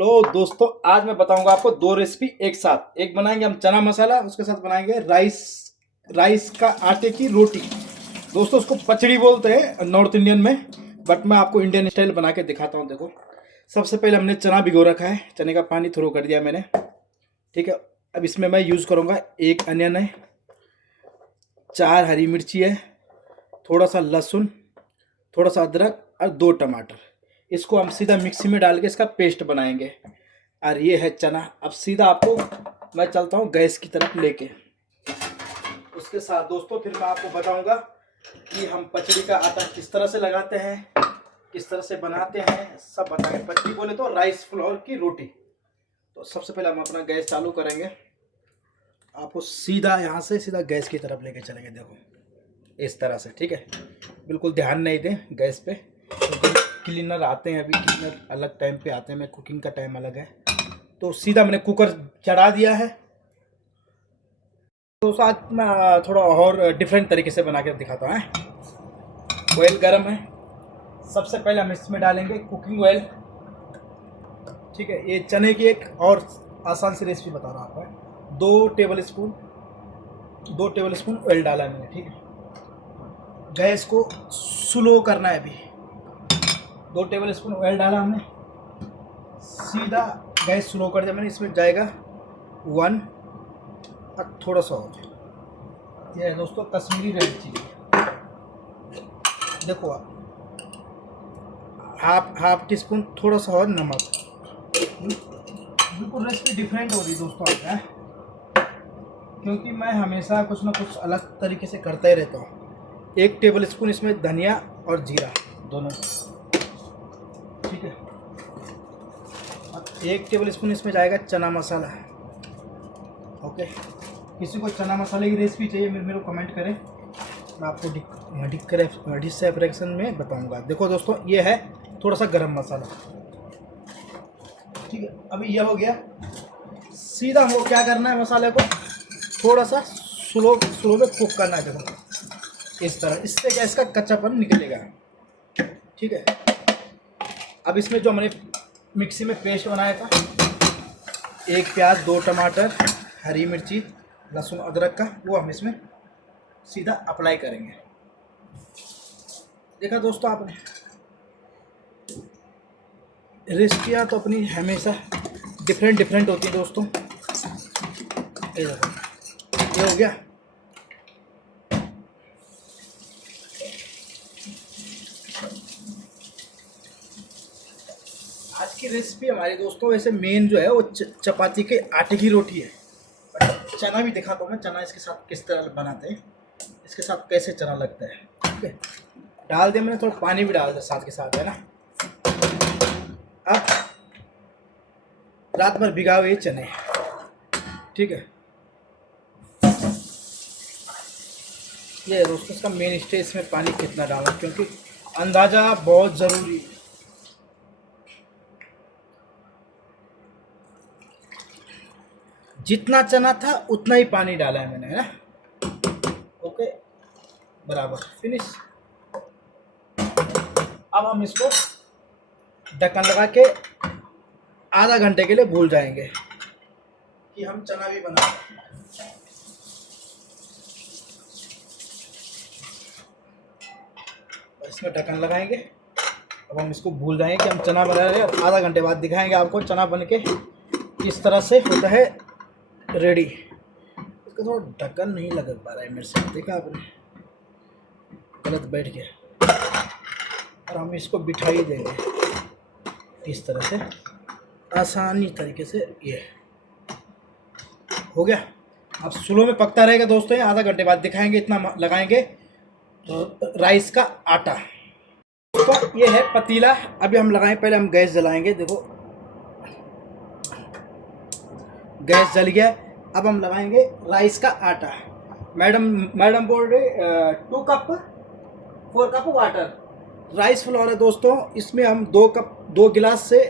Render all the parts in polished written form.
लो दोस्तों, आज मैं बताऊंगा आपको दो रेसिपी एक साथ। एक बनाएंगे हम चना मसाला, उसके साथ बनाएंगे राइस का आटे की रोटी। दोस्तों उसको पचड़ी बोलते हैं नॉर्थ इंडियन में, बट मैं आपको इंडियन स्टाइल बना के दिखाता हूँ। देखो, सबसे पहले हमने चना भिगो रखा है, चने का पानी थ्रो कर दिया मैंने। ठीक है, अब इसमें मैं यूज़ करूँगा एक अनियन है, 4 हरी मिर्ची है, थोड़ा सा लहसुन, थोड़ा सा अदरक और 2 टमाटर। इसको हम सीधा मिक्सी में डाल के इसका पेस्ट बनाएंगे। और ये है चना। अब सीधा आपको मैं चलता हूँ गैस की तरफ लेके। उसके साथ दोस्तों फिर मैं आपको बताऊंगा कि हम पचड़ी का आटा किस तरह से लगाते हैं, किस तरह से बनाते हैं, सब बताएंगे। पचड़ी बोले तो राइस फ्लोर की रोटी। तो सबसे पहले हम अपना गैस चालू करेंगे। आपको सीधा यहाँ से सीधा गैस की तरफ लेके चलेंगे। देखो इस तरह से, ठीक है। बिल्कुल ध्यान नहीं दें गैस पे, क्योंकि क्लीनर आते हैं, अभी क्लीनर अलग टाइम पे आते हैं, मैं कुकिंग का टाइम अलग है। तो सीधा मैंने कुकर चढ़ा दिया है। तो साथ में थोड़ा और डिफरेंट तरीके से बना के दिखाता हूँ। ऑयल गरम है, सबसे पहले हम इसमें डालेंगे कुकिंग ऑयल। ठीक है, ये चने की एक और आसान सी रेसिपी बता रहा हूँ आपको। 2 टेबल स्पून ऑयल डाला है मैंने। ठीक है, गैस को स्लो करना है अभी। 2 टेबल स्पून ऑयल डाला हमने, सीधा गैस स्लो कर दिया मैंने। इसमें जाएगा 1 और थोड़ा सा और, ये है दोस्तों कश्मीरी रेड चिली। देखो आप, हाफ टी स्पून थोड़ा सा और नमक। बिल्कुल रेसिपी डिफरेंट हो रही दोस्तों है, क्योंकि मैं हमेशा कुछ ना कुछ अलग तरीके से करता ही रहता हूँ। 1 टेबल स्पून इसमें धनिया और जीरा दोनों। ठीक है, अब 1 टेबल स्पून इसमें जाएगा चना मसाला। ओके, किसी को चना मसाले की रेसिपी चाहिए मेरे को कमेंट करें, मैं आपको डिस्क्रिप्शन में बताऊंगा। देखो दोस्तों, ये है थोड़ा सा गरम मसाला। ठीक है, अभी यह हो गया। सीधा हमको क्या करना है, मसाले को थोड़ा सा स्लो में कुक करना है। देखो इस तरह, इससे क्या इसका कच्चापन निकलेगा। ठीक है, अब इसमें जो हमने मिक्सी में पेस्ट बनाया था, 1 प्याज, 2 टमाटर, हरी मिर्ची, लहसुन अदरक का, वो हम इसमें सीधा अप्लाई करेंगे। देखा दोस्तों आपने, रेसिपियाँ तो अपनी हमेशा डिफरेंट होती हैं दोस्तों। ये देखो, ये हो गया। आज की रेसिपी हमारी दोस्तों वैसे मेन जो है वो चपाती के आटे की रोटी है। बट चना भी दिखाता हूँ मैं, चना इसके साथ किस तरह बनाते हैं, इसके साथ कैसे चना लगता है। ठीक है, डाल दिया मैंने, थोड़ा पानी भी डाल दिया साथ के साथ, है ना। अब रात भर भिगा हुए चने। ठीक है, ये दोस्तों इसका मेन स्टेज, इसमें पानी कितना डालना, क्योंकि अंदाज़ा बहुत ज़रूरी है। जितना चना था उतना ही पानी डाला है मैंने, है ना। ओके, बराबर फिनिश। अब हम इसको ढक्कन लगा के आधा घंटे के लिए भूल जाएंगे कि हम चना भी बना रहे हैं। इसमें ढक्कन लगाएंगे। अब हम इसको भूल जाएंगे कि हम चना बना रहे हैं, और आधा घंटे बाद दिखाएंगे आपको चना बन के किस तरह से होता है रेडी। इसका थोड़ा ढक्कन नहीं लग पा रहा है मेरे से, देखा आपने, गलत बैठ गया। और हम इसको बिठा ही देंगे इस तरह से, आसानी तरीके से। ये हो गया। अब स्लो में पकता रहेगा दोस्तों, ये आधा घंटे बाद दिखाएंगे। इतना लगाएंगे तो राइस का आटा। तो ये है पतीला, अभी हम लगाएं, पहले हम गैस जलाएंगे। देखो गैस जल गया। अब हम लगाएंगे राइस का आटा। मैडम बोल रहे 2 cup 4 cup water. Rice flour है दोस्तों, इसमें हम 2 गिलास से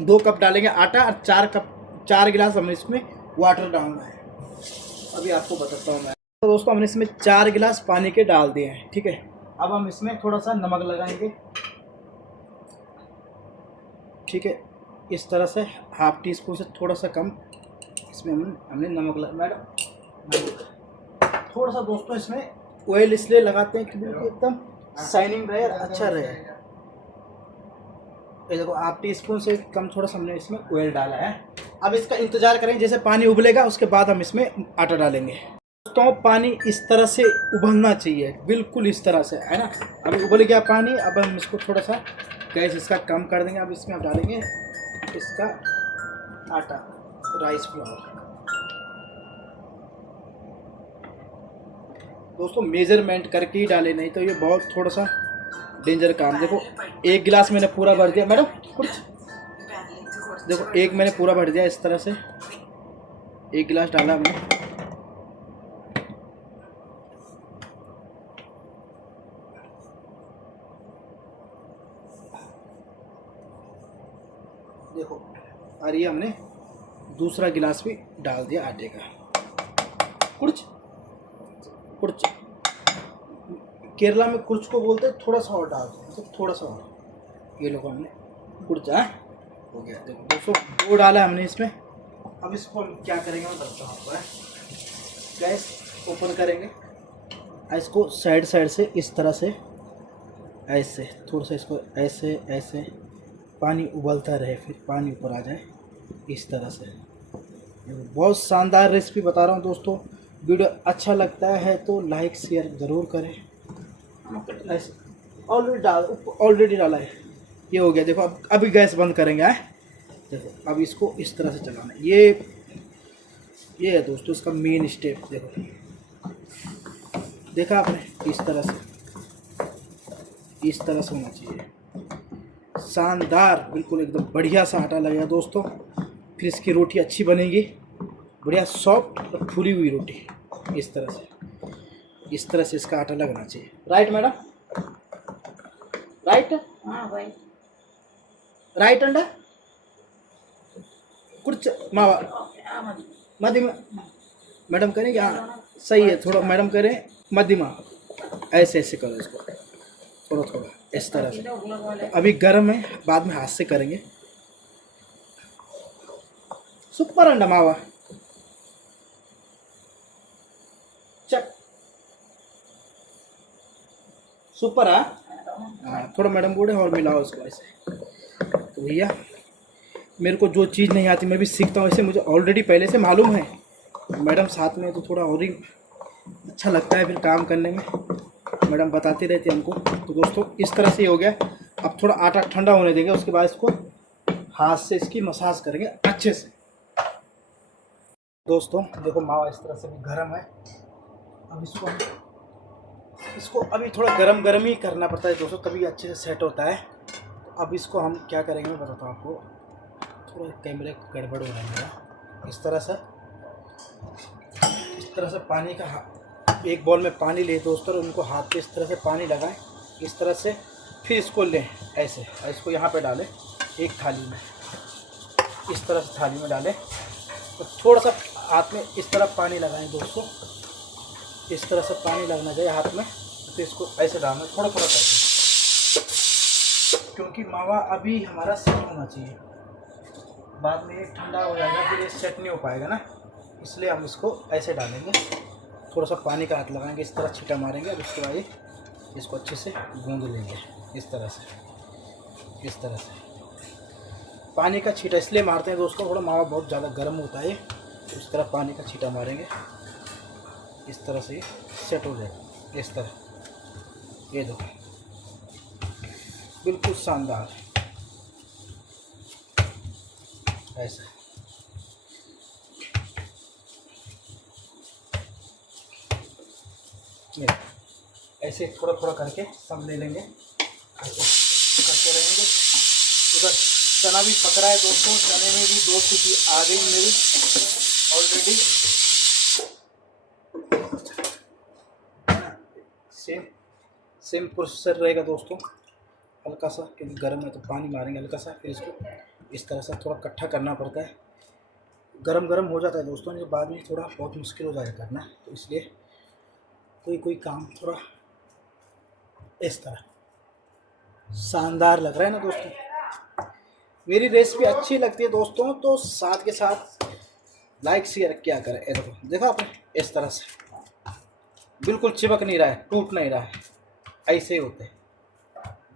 2 कप डालेंगे आटा, और 4 गिलास हमें इसमें वाटर डालना है। अभी आपको बताता हूँ मैं। तो दोस्तों हमने इसमें 4 गिलास पानी के डाल दिए हैं। ठीक है, अब हम इसमें थोड़ा सा नमक लगाएंगे। ठीक है, इस तरह से हाफ टी स्पून से थोड़ा सा कम इसमें हमने नमक लगा। मैडम नमक थोड़ा सा दोस्तों इसमें ऑयल इसलिए लगाते हैं कि बिल्कुल एकदम शाइनिंग रहे, अच्छा रहे। ये देखो हाफ टी स्पून से कम थोड़ा सा हमने इसमें ऑयल डाला है। अब इसका इंतज़ार करेंगे, जैसे पानी उबलेगा उसके बाद हम इसमें आटा डालेंगे। दोस्तों पानी इस तरह से उबलना चाहिए, बिल्कुल इस तरह से, है ना। अभी उबल गया पानी, अब हम इसको थोड़ा सा गैस इसका कम कर देंगे। अब इसमें हम डालेंगे इसका आटा, राइस फ्लावर। दोस्तों मेजरमेंट करके ही डाले, नहीं तो ये बहुत थोड़ा सा डेंजर काम। देखो 1 गिलास मैंने पूरा भर दिया। मैडम कुछ देखो, 1 मैंने पूरा भर दिया। इस तरह से 1 गिलास डाला हमने। देखो और ये हमने दूसरा गिलास भी डाल दिया आटे का। कुछ कुछ केरला में कुछ को बोलते हैं, थोड़ा सा और डाल दो, मतलब थोड़ा सा और। ये लोग हमने कुर्चा हो गया। देखो दोस्तों 2 डाला हमने इसमें। अब इसको हम क्या करेंगे मैं बताता हूँ आपको। गैस ओपन करेंगे, इसको साइड साइड से इस तरह से ऐसे थोड़ा सा इसको ऐसे ऐसे पानी उबलता रहे, फिर पानी ऊपर आ जाए इस तरह से। बहुत शानदार रेसिपी बता रहा हूँ दोस्तों। वीडियो अच्छा लगता है तो लाइक शेयर ज़रूर करें। ऐसे ऑलरेडी डाला है। ये हो गया। देखो अब अभी गैस बंद करेंगे। देखो अब इसको इस तरह से चलाना है। ये है दोस्तों इसका मेन स्टेप। देखो देखा आपने, इस तरह से होना चाहिए। शानदार बिल्कुल एकदम बढ़िया सा आटा लगेगा दोस्तों। फिर इसकी रोटी अच्छी बनेगी, बढ़िया सॉफ्ट और फूली हुई रोटी। इस तरह से इसका आटा लगना चाहिए। Right madam? राइट? हाँ भाई। राइट अंडा कुछ मावा मध्यमा मैडम करें क्या? सही है, थोड़ा मैडम करें मध्यमा। ऐसे ऐसे करो इसको, थोड़ा थोड़ा इस तरह से। अभी गर्म है, बाद में हाथ से करेंगे। सुपर अंडा मावा चक सुपर। हाँ थोड़ा मैडम बोले और मिलाओ इसको ऐसे। तो भैया मेरे को जो चीज़ नहीं आती मैं भी सीखता हूँ, ऐसे मुझे ऑलरेडी पहले से मालूम है। मैडम साथ में तो थोड़ा और ही अच्छा लगता है फिर काम करने में। मैडम बताती रहती है हमको। तो दोस्तों इस तरह से ही हो गया। अब थोड़ा आटा ठंडा होने देंगे, उसके बाद इसको हाथ से इसकी मसाज करेंगे अच्छे से। दोस्तों देखो मावा इस तरह से भी गर्म है। अब इसको अभी थोड़ा गरम ही करना पड़ता है दोस्तों, तभी अच्छे से सेट होता है। तो अब इसको हम क्या करेंगे मैं बताता हूँ आपको। थोड़ा कैमरे गड़बड़ हो रहा है। इस तरह से पानी का एक बॉल में पानी ले दोस्तों, और उनको हाथ पे इस तरह से पानी लगाएं इस तरह से। फिर इसको लें ऐसे, इसको यहाँ पे डालें एक थाली में, इस तरह से थाली में डालें। तो थोड़ा सा हाथ में इस तरह पानी लगाएं दोस्तों, इस तरह से पानी लगना चाहिए हाथ में। तो इसको ऐसे डालना थोड़ा थोड़ा करके, क्योंकि मावा अभी हमारा सेट होना चाहिए। बाद में ये ठंडा हो जाएगा, फिर ये सेट नहीं हो पाएगा ना, इसलिए हम इसको ऐसे डालेंगे। थोड़ा सा पानी का हाथ लगाएंगे, इस तरह छींटा मारेंगे, और उसके बाद इसको अच्छे से गूंद लेंगे इस तरह से। पानी का छींटा इसलिए मारते हैं दोस्तों, थोड़ा मावा बहुत ज़्यादा गर्म होता है, तो इस तरह पानी का छींटा मारेंगे, इस तरह से सेट हो जाएगा इस तरह। ये देखो बिल्कुल शानदार ऐसा। ऐसे थोड़ा थोड़ा करके सब ले लेंगे, ऐसे करते रहेंगे। उधर चना भी पक रहा है दोस्तों, चने में भी 2 सीटी आ गई मेरी ऑलरेडी। सेम प्रोसेसर रहेगा दोस्तों। हल्का सा क्योंकि गर्म है तो पानी मारेंगे हल्का सा, फिर इसको इस तरह से थोड़ा इकट्ठा करना पड़ता है। गरम हो जाता है दोस्तों, ये बाद में थोड़ा बहुत मुश्किल हो जाएगा करना, तो इसलिए कोई काम थोड़ा इस तरह। शानदार लग रहा है ना दोस्तों। मेरी रेसिपी अच्छी लगती है दोस्तों तो साथ के साथ लाइक शेयर क्या करें। ये देखो, देखा आपने, इस तरह से बिल्कुल चिपक नहीं रहा है, टूट नहीं रहा है, ऐसे ही होते हैं।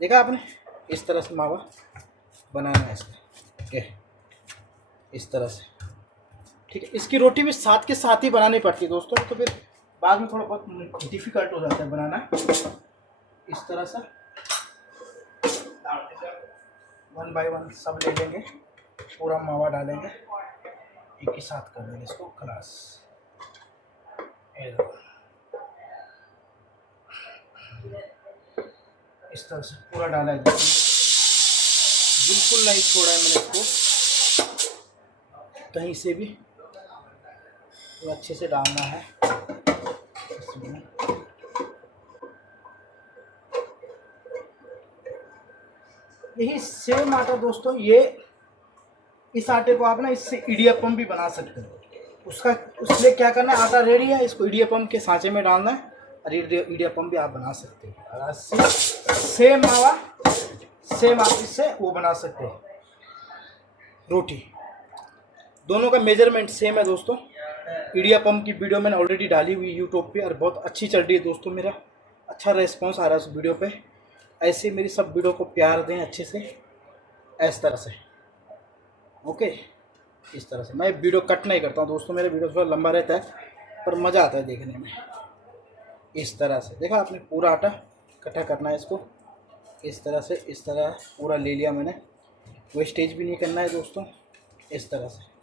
देखा आपने, इस तरह से मावा बनाना है इसका, ओके, इस तरह से। ठीक है, इसकी रोटी भी साथ के साथ ही बनानी पड़ती है दोस्तों, तो फिर बाद में थोड़ा बहुत डिफिकल्ट हो जाता है बनाना। इस तरह से वन बाय वन सब ले लेंगे, पूरा मावा डालेंगे, एक ही साथ कर देंगे इसको खलास। इस तरह से पूरा डाला है, बिल्कुल नहीं छोड़ा है मैंने इसको कहीं से भी, तो अच्छे से डालना है इसमें। यही सेम आटा दोस्तों, ये इस आटे को आप ना इससे इडियप्पम भी बना सकते हो। उसका उसके लिए क्या करना है, आटा रेडी है, इसको इडियप्पम के सांचे में डालना है और इडियप्पम भी आप बना सकते हो। और सेम मावा, सेम आप इससे वो बना सकते हो रोटी। दोनों का मेजरमेंट सेम है दोस्तों। इडियप्पम की वीडियो मैंने ऑलरेडी डाली हुई यूट्यूब पे और बहुत अच्छी चल रही है दोस्तों, मेरा अच्छा रेस्पॉन्स आ रहा है उस वीडियो पे। ऐसे मेरी सब वीडियो को प्यार दें अच्छे से, इस तरह से, ओके। इस तरह से मैं वीडियो कट नहीं करता हूँ दोस्तों, मेरा वीडियो थोड़ा लंबा रहता है पर मज़ा आता है देखने में। इस तरह से देखा आपने, पूरा आटा इकट्ठा करना है इसको, इस तरह से, इस तरह पूरा ले लिया मैंने, वेस्टेज भी नहीं करना है दोस्तों, इस तरह से।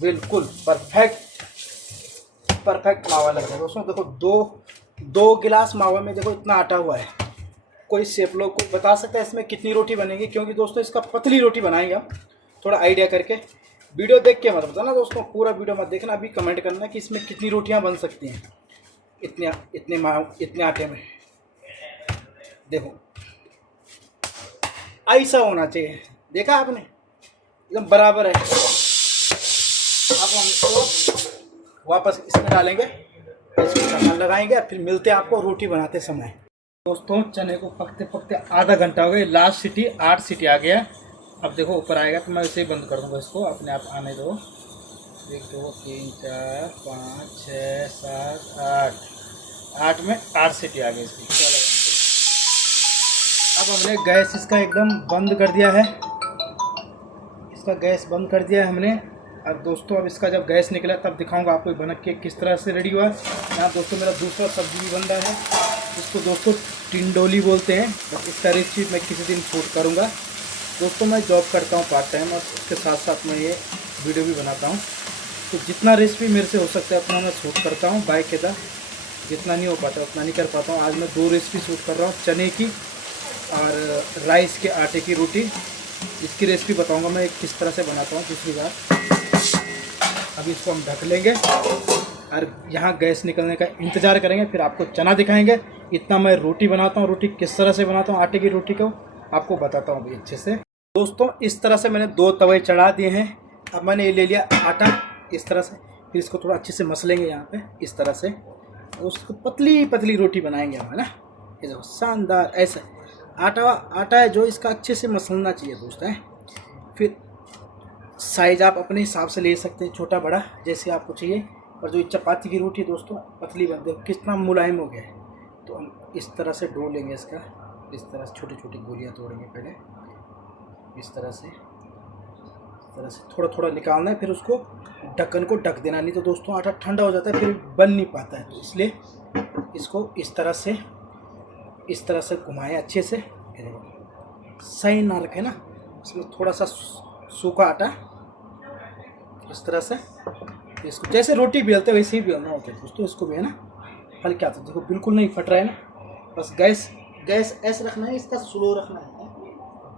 बिल्कुल परफेक्ट मावा लग रहा है दोस्तों। देखो, दो गिलास मावा में देखो इतना आटा हुआ है। कोई शेफ लोग को बता सकता है इसमें कितनी रोटी बनेगी, क्योंकि दोस्तों इसका पतली रोटी बनाएंगे हम, थोड़ा आइडिया करके। वीडियो देख के मत बताना दोस्तों, पूरा वीडियो मत देखना, अभी कमेंट करना कि इसमें कितनी रोटियां बन सकती हैं इतने आटे में। देखो ऐसा होना चाहिए, देखा आपने, एकदम बराबर है। अब हम इसको वापस इसमें डालेंगे, इसको ढक्कन लगाएंगे और फिर मिलते हैं आपको रोटी बनाते समय। दोस्तों चने को पकते पकते आधा घंटा हो गया, लास्ट सीटी 8 सीटी आ गया। अब देखो ऊपर आएगा तो मैं इसे ही बंद कर दूंगा, इसको अपने आप आने दो। 1 2 3 4 5 6 7 8 में 8 सीटी आ गई इसकी। अब हमने गैस इसका एकदम बंद कर दिया है, इसका गैस बंद कर दिया है हमने। अब दोस्तों अब इसका जब गैस निकला तब दिखाऊंगा आपको बन के किस तरह से रेडी हुआ है। यहाँ दोस्तों मेरा दूसरा सब्जी भी बन रहा है, इसको दोस्तों टिंडोली बोलते हैं। बस इसका रेसिपी मैं किसी दिन शूट करूँगा दोस्तों। मैं जॉब करता हूँ पार्ट टाइम और उसके साथ साथ मैं ये वीडियो भी बनाता हूँ, तो जितना रेसिपी मेरे से हो सकता है उतना मैं शूट करता हूँ बाकायदा। जितना नहीं हो पाता उतना नहीं कर पाता हूँ। आज मैं 2 रेसिपी शूट कर रहा हूँ, चने की और राइस के आटे की रोटी। इसकी रेसिपी बताऊंगा मैं किस तरह से बनाता हूँ दूसरी बार। अभी इसको हम ढक लेंगे और यहाँ गैस निकलने का इंतज़ार करेंगे, फिर आपको चना दिखाएंगे। इतना मैं रोटी बनाता हूँ, रोटी किस तरह से बनाता हूँ आटे की रोटी को आपको बताता हूँ अभी अच्छे से। दोस्तों इस तरह से मैंने 2 तवे चढ़ा दिए हैं। अब मैंने ये ले लिया आटा इस तरह से, फिर इसको थोड़ा अच्छे से मसलेंगे यहाँ पे इस तरह से, उसको पतली पतली रोटी बनाएंगे हम, है ना। ये देखो शानदार ऐसा आटा है जो इसका अच्छे से मसलना चाहिए दोस्त है। फिर साइज आप अपने हिसाब से ले सकते हैं, छोटा बड़ा जैसे आपको चाहिए। और जो चपाती की रोटी है दोस्तों पतली बनती है, कितना मुलायम हो गया है। तो हम इस तरह से डो लेंगे इसका, इस तरह से छोटी छोटी गोलियां तोड़ेंगे पहले, इस तरह से थोड़ा थोड़ा निकालना है, फिर उसको ढक्कन को ढक देना, नहीं तो दोस्तों आटा ठंडा हो जाता है फिर बन नहीं पाता है। तो इसलिए इसको इस तरह से घुमाएं अच्छे से, सही ना रखे ना, इसमें थोड़ा सा सूखा आटा इस तरह से, इसको जैसे रोटी बेलते वैसे ही बेलना होता है दोस्तों। इसको भी है ना हल्का आता, देखो बिल्कुल नहीं फट रहा है ना। बस गैस ऐसे रखना है, इसका स्लो रखना है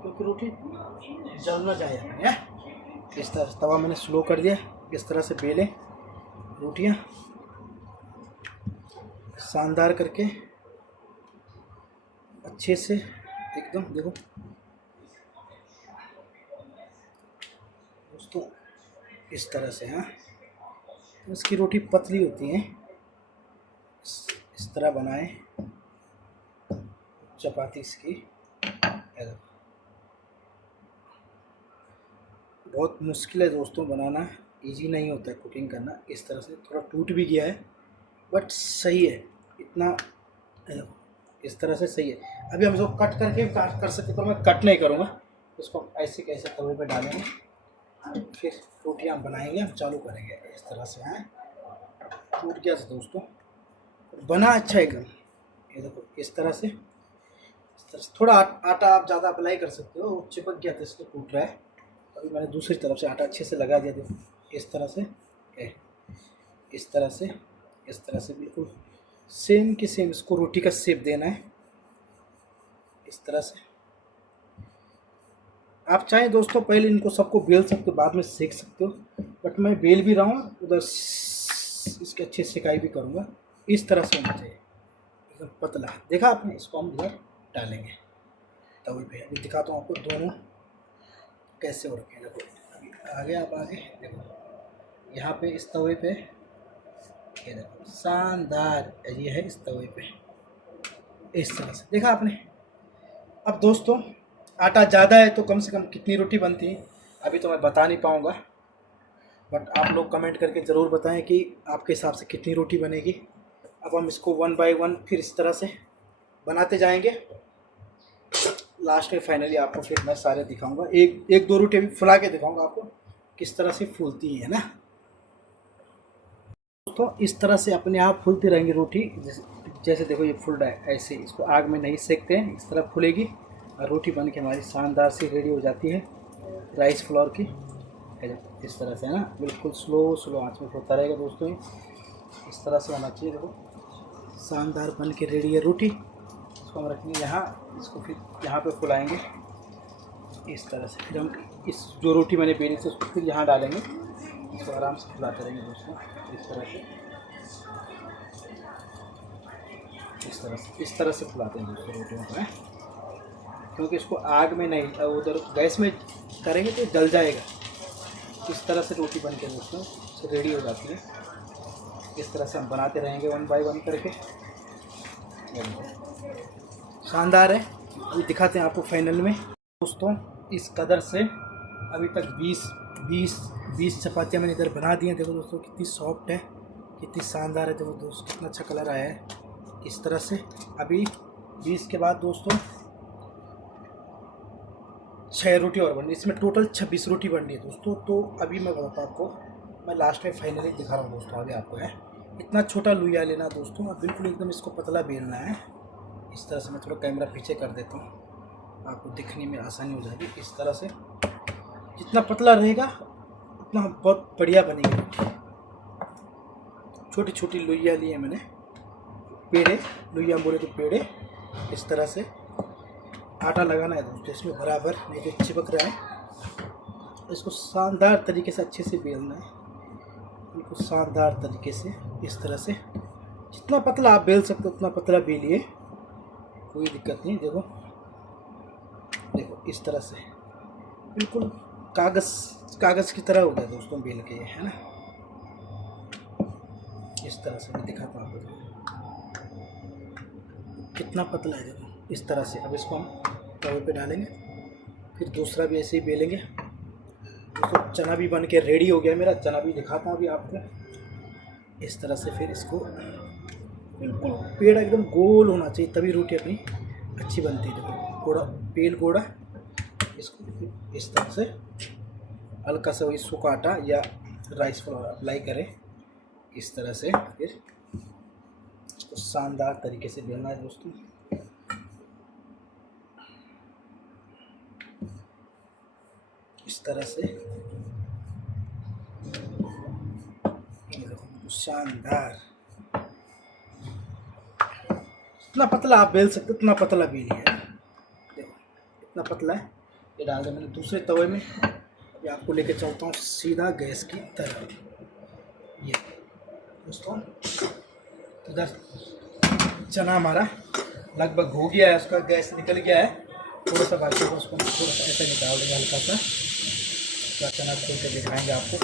क्योंकि रोटी जल ना जाए है। इस तरह तवा मैंने स्लो कर दिया, इस तरह से बेलें रोटियां शानदार करके अच्छे से एकदम। देखो दोस्तों इस तरह से, हाँ इसकी रोटी पतली होती है, इस तरह बनाएं चपाती इसकी। बहुत मुश्किल है दोस्तों बनाना, इजी नहीं होता है कुकिंग करना। इस तरह से थोड़ा टूट भी गया है बट सही है, इतना इस तरह से सही है। अभी हम इसको कट करके काट कर सकते, पर मैं कट नहीं करूँगा, इसको ऐसे कैसे तवे पे डालेंगे, फिर रोटियाँ बनाएंगे, हम चालू करेंगे इस तरह से। हैं टूट गया था दोस्तों, बना अच्छा एकदम। ये देखो इस तरह से थोड़ा आटा आप ज़्यादा अप्लाई कर सकते हो, वो चिपक गया था इसलिए टूट रहा है। अभी मैंने दूसरी तरफ से आटा अच्छे से लगा दिया। देखो इस तरह से, इस तरह से, इस तरह से बिल्कुल सेम के सेम इसको रोटी का शेप देना है इस तरह से। आप चाहें दोस्तों पहले इनको सबको बेल सकते हो, बाद में सेक सकते हो, बट मैं बेल भी रहा हूँ, उधर इसके अच्छे सेकाई भी करूँगा। इस तरह से होना चाहिए एकदम पतला। देखा आपने, इसको हम इधर डालेंगे तवे पे। अभी दिखाता हूँ आपको दोनों कैसे हो रखे हैं। देखो अभी आगे, आप आगे देखो यहाँ पे इस तवे पे, ये देखो शानदार ये है इस तवे पे, इस तरह से। देखा आपने। अब दोस्तों आटा ज़्यादा है तो कम से कम कितनी रोटी बनती है अभी तो मैं बता नहीं पाऊँगा, बट आप लोग कमेंट करके ज़रूर बताएं कि आपके हिसाब से कितनी रोटी बनेगी। अब हम इसको 1 बाय 1 फिर इस तरह से बनाते जाएंगे। लास्ट में फाइनली आपको फिर मैं सारे दिखाऊंगा, एक दो रोटी अभी फुला के दिखाऊंगा आपको किस तरह से फूलती है ना। तो इस तरह से अपने आप फूलती रहेंगी रोटी। जैसे देखो ये फूल रहा है, ऐसे इसको आग में नहीं सेकते हैं, इस तरह फूलेगी और रोटी बन के हमारी शानदार सी रेडी हो जाती है राइस फ्लोर की। इस तरह से है ना, बिल्कुल स्लो आंच में होता रहेगा दोस्तों। इस तरह से होना चाहिए। देखो शानदार बन के रेडी है रोटी। इसको हम रखेंगे यहाँ, इसको फिर यहाँ पे फुलाएंगे इस तरह से। फिर हम इस जो रोटी मैंने बेली थी उसको फिर यहाँ डालेंगे, इसको आराम से फुलाते रहेंगे दोस्तों इस तरह से। इस तरह से फुलाते हैं दोस्तों रोटियों को, क्योंकि इसको आग में नहीं, उधर गैस में करेंगे तो जल जाएगा। इस तरह से रोटी बन के दोस्तों रेडी हो जाती है। इस तरह से हम बनाते रहेंगे 1 बाय 1 करके। शानदार है। अभी दिखाते हैं आपको फाइनल में दोस्तों। इस कदर से अभी तक 20 चपातियाँ मैंने इधर बना दी हैं। देखो दोस्तों कितनी सॉफ्ट है, कितनी शानदार है। देखो दोस्तों कितना अच्छा कलर आया है इस तरह से। अभी 20 के बाद दोस्तों 6 रोटी और बननी, इसमें टोटल 26 रोटी बननी है दोस्तों। तो अभी मैं बताता हूँ आपको, मैं लास्ट में फाइनली दिखा रहा हूँ दोस्तों आगे आपको। है इतना छोटा लुइया लेना दोस्तों, अब बिल्कुल एकदम इसको पतला बेलना है इस तरह से। मैं थोड़ा कैमरा पीछे कर देता हूँ, आपको दिखने में आसानी हो जाएगी। इस तरह से जितना पतला रहेगा उतना बहुत बढ़िया बनेगी रोटी। छोटी छोटी लुइया लिए मैंने, पेड़े, लुइया बोले तो पेड़े। इस तरह से आटा लगाना है दोस्तों इसमें बराबर, नहीं तो चिपक रहा है। इसको शानदार तरीके से अच्छे से बेलना है, बिल्कुल शानदार तरीके से इस तरह से। जितना पतला आप बेल सकते हो उतना पतला बेलिए, कोई दिक्कत नहीं। देखो इस तरह से बिल्कुल कागज़ की तरह हो गया दोस्तों बेल के, है ना। इस तरह से मैं दिखाता हूँ आपको कितना पतला है। देखो इस तरह से। अब इसको हम तवे पे डालेंगे, फिर दूसरा भी ऐसे ही बेलेंगे दोस्तों। चना भी बन के रेडी हो गया मेरा, चना भी दिखाता हूँ अभी आपको इस तरह से। फिर इसको बिल्कुल पेड़ा एकदम गोल होना चाहिए, तभी रोटी अपनी अच्छी बनती है। देखो गोड़ा, पेड़ गोड़ा, इसको इस तरह से हल्का सा वही सूखा आटा या राइस फ्लोर अप्लाई करें इस तरह से। फिर इसको शानदार तरीके से बेलना है दोस्तों। इस तरह से शानदार, इतना पतला आप बेल सकते हो, इतना पतला बेलिए। देखो इतना पतला है। ये डाल दिया मैंने दूसरे तवे में। अभी आपको लेके चलता हूँ सीधा गैस की तरफ। ये दोस्तों इधर चना हमारा लगभग हो गया है, उसका गैस निकल गया है। थोड़ा सा बाकी है, उसको थोड़ा सा ऐसा निकाल देंगे हल्का सा। तो चना खोल के दिखाएंगे आपको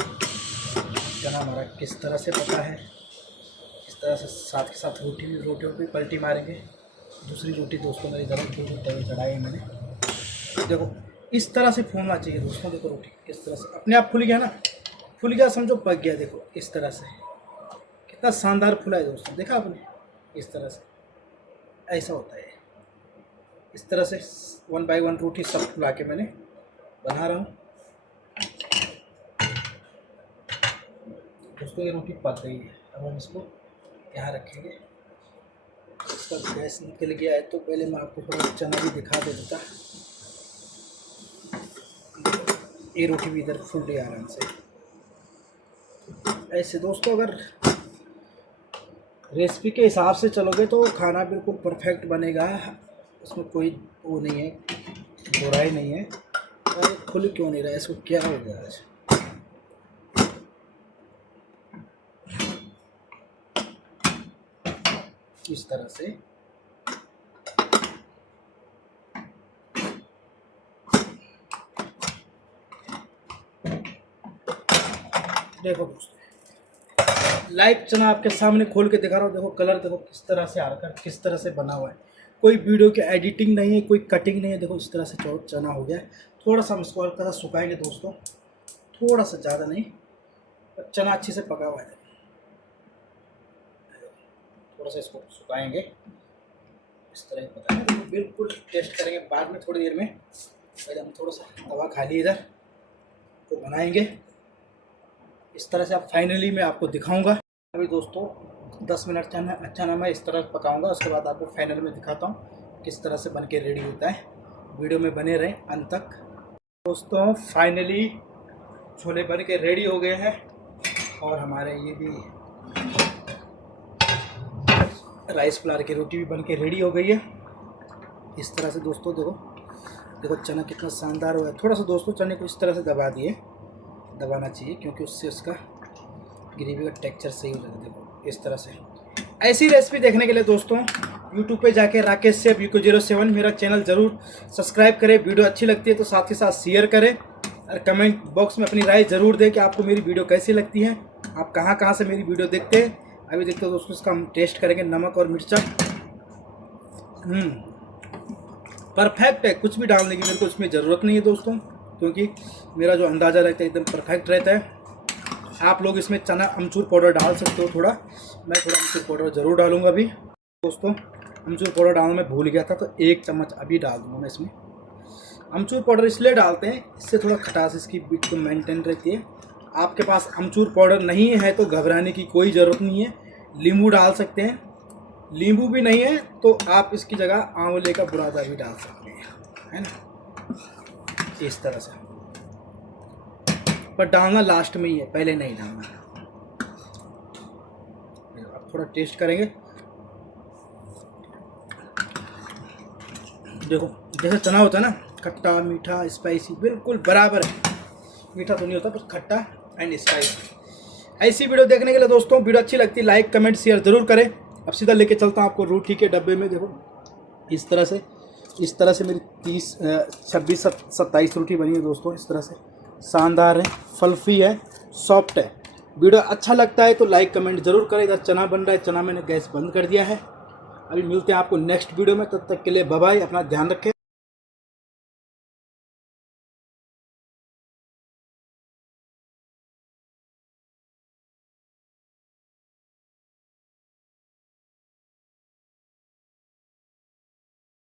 चना हमारा किस तरह से पका है। इस तरह से साथ के साथ रोटियों पे पलटी मारेंगे। दूसरी रोटी दोस्तों मेरी गरम तवे चढ़ाई है मैंने। देखो इस तरह से फूलना चाहिए दोस्तों। देखो रोटी किस तरह से अपने आप फूल गया ना, फूल गया समझो पक गया। देखो इस तरह से कितना शानदार फूला है दोस्तों, देखा आपने। इस तरह से ऐसा होता है। इस तरह से 1 बाय 1 रोटी सब फुला के मैंने बना रहा हूँ दोस्तों। ये रोटी पक गई है। अब हम इसको यहाँ रखेंगे। इसका गैस निकल गया है तो पहले मैं आपको थोड़ा चना भी दिखा देता। ये रोटी भी इधर फूल रही है आराम से। ऐसे दोस्तों अगर रेसिपी के हिसाब से चलोगे तो खाना बिल्कुल परफेक्ट बनेगा। उसमें कोई वो नहीं है, बुराई नहीं है। और खुल क्यों नहीं रहा है, इसको क्या हो गया आज। इस तरह से देखो दोस्तों, लाइव चना आपके सामने खोल के दिखा रहा हूँ। देखो कलर देखो किस तरह से आकर किस तरह से बना हुआ है। कोई वीडियो की एडिटिंग नहीं है, कोई कटिंग नहीं है। देखो इस तरह से चना हो गया है। थोड़ा सा हम इसको हल्का सा सुखाएंगे दोस्तों, थोड़ा सा, ज़्यादा नहीं। चना अच्छे से पका हुआ है। थोड़ा सा इसको सुखाएंगे इस तरह पता है। बिल्कुल टेस्ट करेंगे बाद में थोड़ी देर में। पहले हम थोड़ा सा तवा खाली इधर तो बनाएंगे। इस तरह से आप फाइनली मैं आपको दिखाऊंगा। अभी दोस्तों 10 मिनट चना मैं इस तरह पकाऊंगा। उसके बाद आपको फाइनल में दिखाता हूँ किस तरह से बन के रेडी होता है। वीडियो में बने रहें अंत तक। दोस्तों फाइनली छोले बन के रेडी हो गए हैं और हमारे ये भी राइस फ्लावर की रोटी भी बन के रेडी हो गई है। इस तरह से दोस्तों देखो चना कितना शानदार हुआ है। थोड़ा सा दोस्तों चने को इस तरह से दबाना चाहिए क्योंकि उससे उसका ग्रेवी का टेक्सचर सही हो जाता है। देखो इस तरह से। ऐसी रेसिपी देखने के लिए दोस्तों यूट्यूब पे जाके राकेश सेफ UK07 मेरा चैनल ज़रूर सब्सक्राइब करें। वीडियो अच्छी लगती है तो साथ ही साथ शेयर करें और कमेंट बॉक्स में अपनी राय ज़रूर दें कि आपको मेरी वीडियो कैसी लगती है, आप कहाँ से मेरी वीडियो देखते हैं। अभी देखते हो दोस्तों इसका हम टेस्ट करेंगे। नमक और मिर्चा परफेक्ट है। कुछ भी डालने की मेरे को इसमें ज़रूरत नहीं है दोस्तों, क्योंकि मेरा जो अंदाज़ा रहता है एकदम परफेक्ट रहता है। आप लोग इसमें चना अमचूर पाउडर डाल सकते हो थोड़ा। मैं थोड़ा अमचूर पाउडर ज़रूर डालूंगा अभी दोस्तों। अमचूर पाउडर डालना मैं भूल गया था तो 1 चम्मच अभी डाल दूँगा मैं इसमें। अमचूर पाउडर इसलिए डालते हैं, इससे थोड़ा खटास इसकी बिल्कुल मेंटेन रहती है। आपके पास अमचूर पाउडर नहीं है तो घबराने की कोई ज़रूरत नहीं है। नींबू डाल सकते हैं। नींबू भी नहीं है तो आप इसकी जगह आंवले का बुरादा भी डाल सकते हैं, है ना। इस तरह से, पर डालना लास्ट में ही है, पहले नहीं डालना। अब थोड़ा टेस्ट करेंगे। देखो जैसे चना होता है ना, खट्टा मीठा स्पाइसी बिल्कुल बराबर है। मीठा तो नहीं होता पर खट्टा एंड स्पाइसी। ऐसी वीडियो देखने के लिए दोस्तों वीडियो अच्छी लगती है लाइक कमेंट शेयर ज़रूर करें। अब सीधा लेके चलता हूँ आपको रोटी के डब्बे में। देखो इस तरह से मेरी 26-27 रोटी बनी है दोस्तों। इस तरह से शानदार है, फल्फी है, सॉफ्ट है। वीडियो अच्छा लगता है तो लाइक कमेंट ज़रूर करें। इधर चना बन रहा है, चना मैंने गैस बंद कर दिया है। अभी मिलते हैं आपको नेक्स्ट वीडियो में, तब तक के लिए बाय बाय। अपना ध्यान रखें।